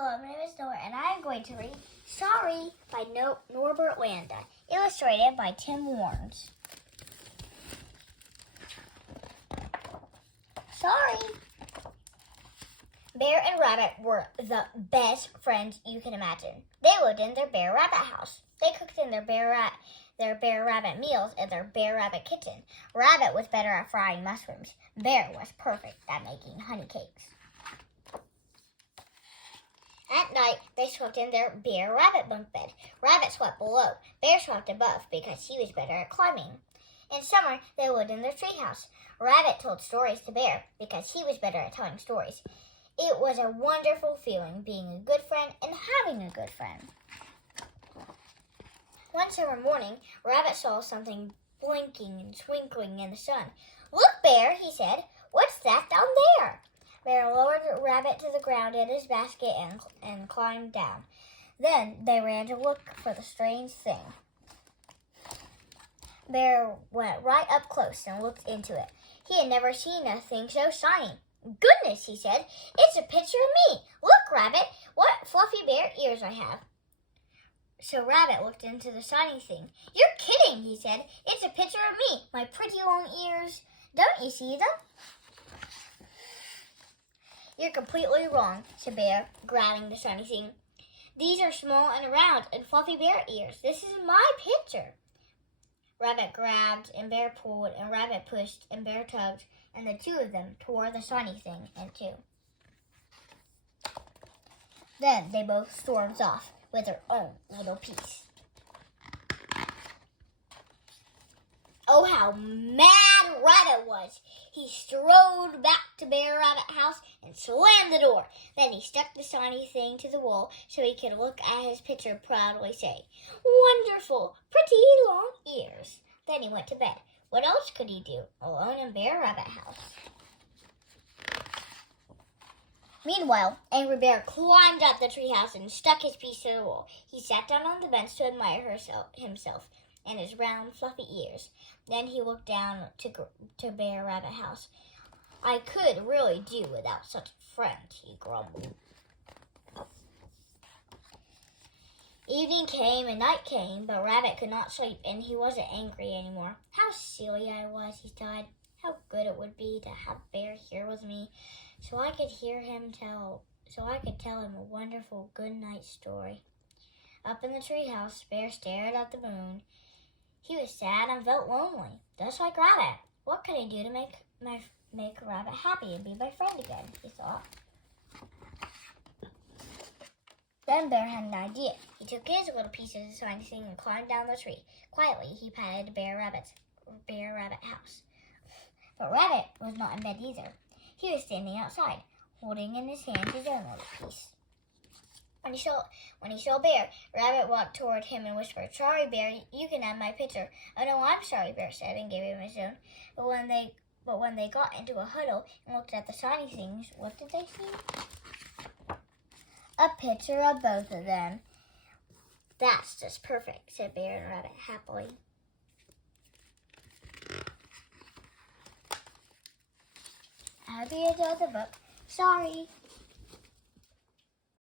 Hello, my name is Noah, and I am going to read Sorry by Norbert Landa, illustrated by Tim Warnes. Sorry. Bear and Rabbit were the best friends you can imagine. They lived in their Bear Rabbit house. They cooked in their Bear Rabbit meals in their Bear Rabbit kitchen. Rabbit was better at frying mushrooms. Bear was perfect at making honey cakes. At night, they slept in their Bear Rabbit bunk bed. Rabbit slept below. Bear slept above because he was better at climbing. In summer, they lived in their treehouse. Rabbit told stories to Bear because he was better at telling stories. It was a wonderful feeling being a good friend and having a good friend. One summer morning, Rabbit saw something blinking and twinkling in the sun. "Look, Bear," he said. "What's that down there?" Bear lowered Rabbit to the ground in his basket and climbed down. Then they ran to look for the strange thing. Bear went right up close and looked into it. He had never seen a thing so shiny. "Goodness," he said, "it's a picture of me. Look, Rabbit, what fluffy bear ears I have." So Rabbit looked into the shiny thing. "You're kidding," he said. "It's a picture of me, my pretty long ears. Don't you see them?" "You're completely wrong," said Bear, grabbing the shiny thing. "These are small and round and fluffy bear ears. This is my picture." Rabbit grabbed and Bear pulled and Rabbit pushed and Bear tugged, and the two of them tore the shiny thing in two. Then they both stormed off with their own little piece. Oh, how mad Rabbit was! He strode back to Bear Rabbit house and slammed the door. Then he stuck the shiny thing to the wall so he could look at his picture and proudly say, "Wonderful, pretty long ears." Then he went to bed. What else could he do alone in Bear Rabbit house? Meanwhile, Angry Bear climbed up the treehouse and stuck his piece to the wall. He sat down on the bench to admire himself and his round, fluffy ears. Then he looked down to Bear Rabbit house. "I could really do without such a friend," he grumbled. Evening came and night came, but Rabbit could not sleep, and he wasn't angry anymore. "How silly I was," he sighed. "How good it would be to have Bear here with me, so I could tell him a wonderful good night story." Up in the treehouse, Bear stared at the moon. He was sad and felt lonely, just like Rabbit. What could I do to make Rabbit happy and be my friend again, he thought. Then Bear had an idea. He took his little piece of the shiny thing and climbed down the tree. Quietly, he patted Bear Rabbit house. But Rabbit was not in bed either. He was standing outside, holding in his hand his own little piece. When he saw Bear, Rabbit walked toward him and whispered, "Sorry, Bear, you can have my picture." "Oh no, I'm sorry," Bear said, and gave him his own. But when they got into a huddle and looked at the shiny things, what did they see? A picture of both of them. "That's just perfect," said Bear and Rabbit happily. I hope you enjoyed the book. Sorry.